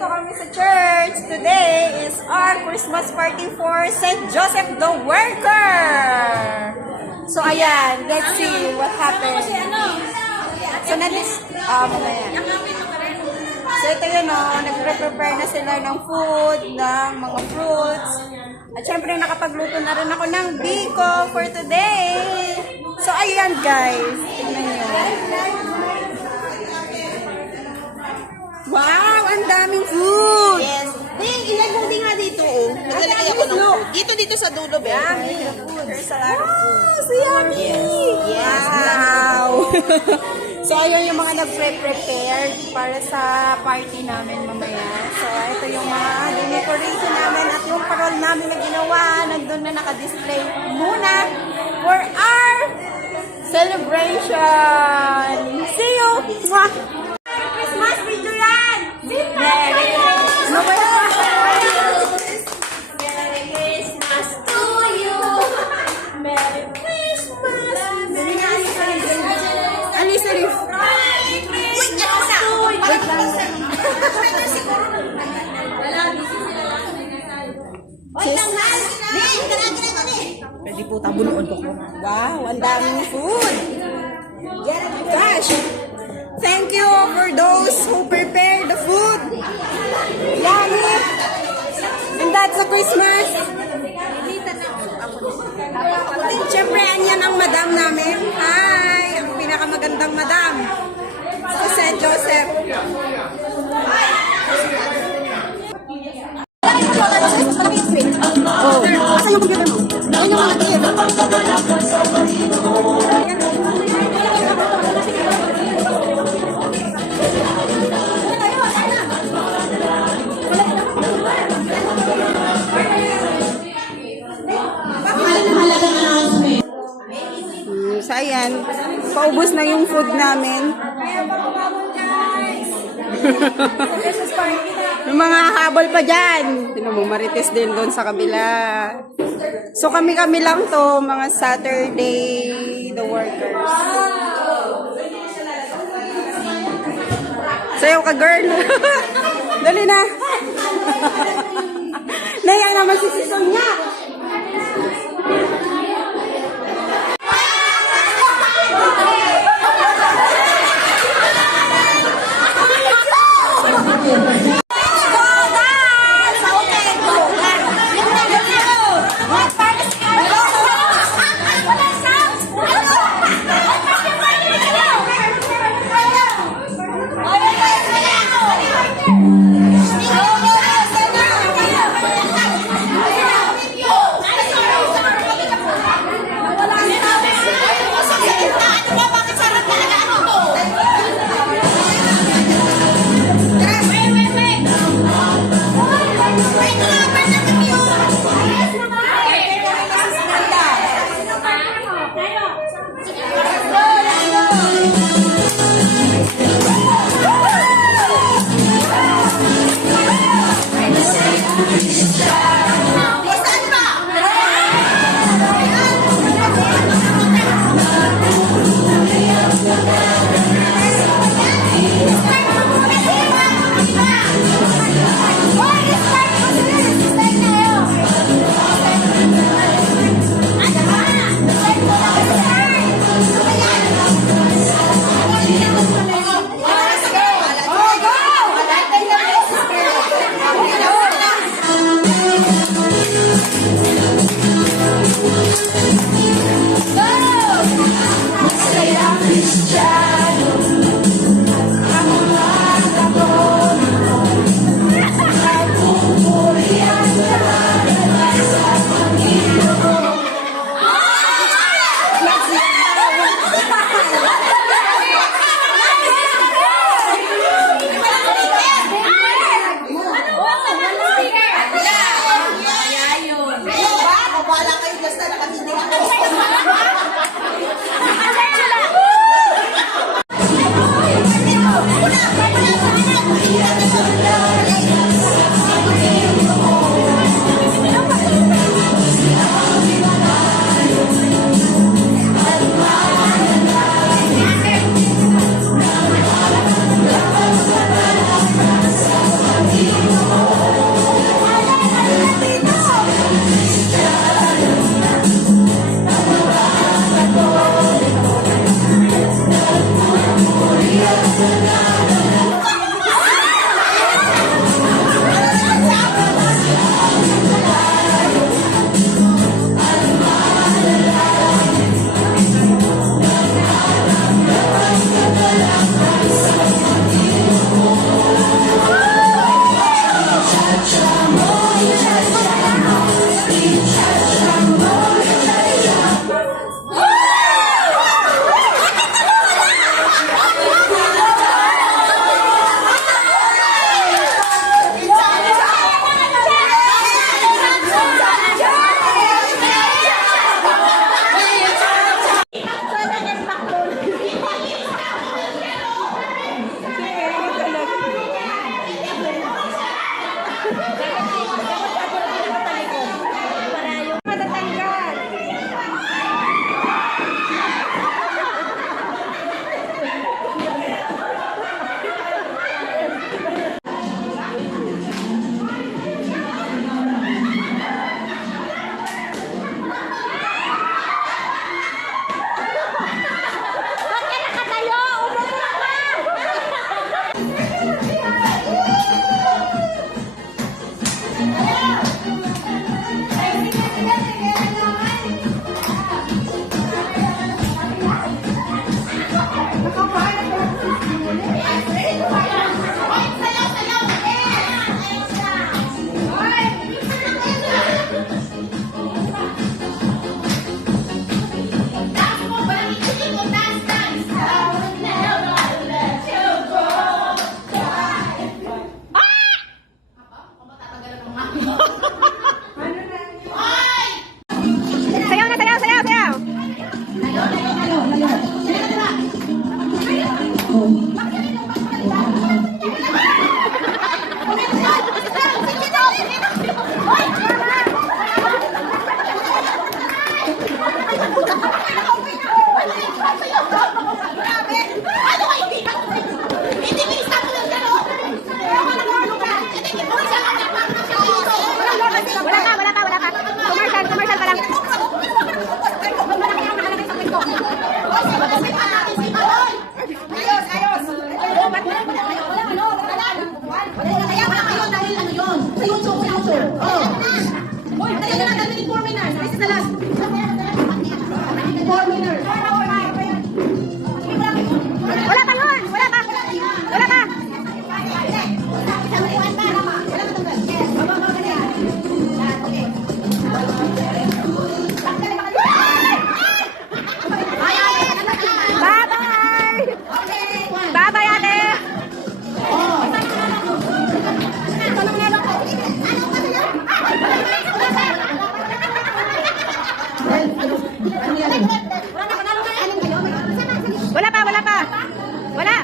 nandito kami sa church. Today is our Christmas party for St. Joseph the Worker. So, ayan. Let's see what happened. So, mamaya. So, ito yun, nagre-prepare na sila ng food, ng mga fruits. At syempre, nakapagluto na rin ako ng biko for today. So, ayan, guys. Tignan nyo. Wow, ang daming food! Yes. Ilan mo din nga dito, oh. Naglalagay ako ng food. Dito sa dulo, be. Yummy, the food. There's a lot of food. So yummy! Yes. Wow! So, ayun yung mga nag-prepare para sa party namin mamaya. So, ito yung mga decoration namin at yung parol namin na ginawa. Nandun na naka-display muna for our celebration. See you! Mwah! Christmas video yan! Merry Christmas to you! Merry Christmas! Alis, alis! Wait, ako na. Wait lang. Pwede po tabunuan ko. Wow, ang daming food! Gosh! Thank you for those who prepared the food. Yummy! And that's a Christmas. Siyempre, yan ang madam namin. Hi! Ang pinakamagandang madam. Sa St. Joseph. Oh. Asa yung computer mo? Ayun yung mga So, ayan. Paubos na yung food namin. Yung mga habol pa dyan. Tinan mo, marites din doon sa kabila. So, kami-kami lang to, mga Saturday, the workers. Sayaw ka, girl. Dali na. Naya naman si Sonia. the last. 4 winners. Wala pa yun! Wala pa! Wala pa! Bye-bye! Bye-bye, ate! Wala pa, wala pa! Wala!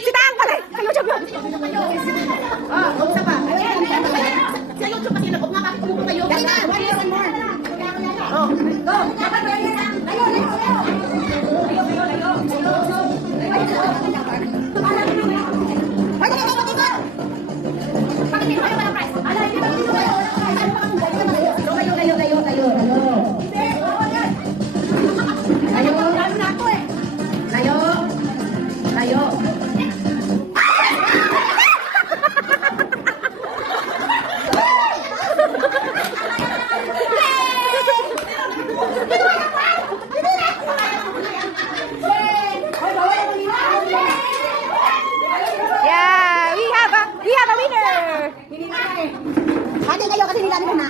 Si Tang pala! Sa YouTube yun! Isa pa. Sa YouTube kasi nag-off nga bakit kumupo kayo? Kaya na, 1 year and more. Oh, go! Yeah, we have a winner. Ate kayo kasi nila na.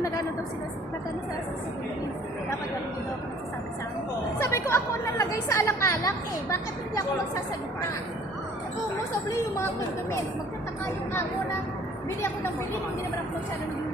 nagano daw sila, nagano sila sa Philippines. Dapat ganun daw ako nagsasabi sa akin. Sabi ko ako nalagay sa alang-alang eh. Bakit hindi ako magsasalita? Kung most of yung mga condiments, magtataka yung amo na bili ako ng bili, hindi naman ako masyadong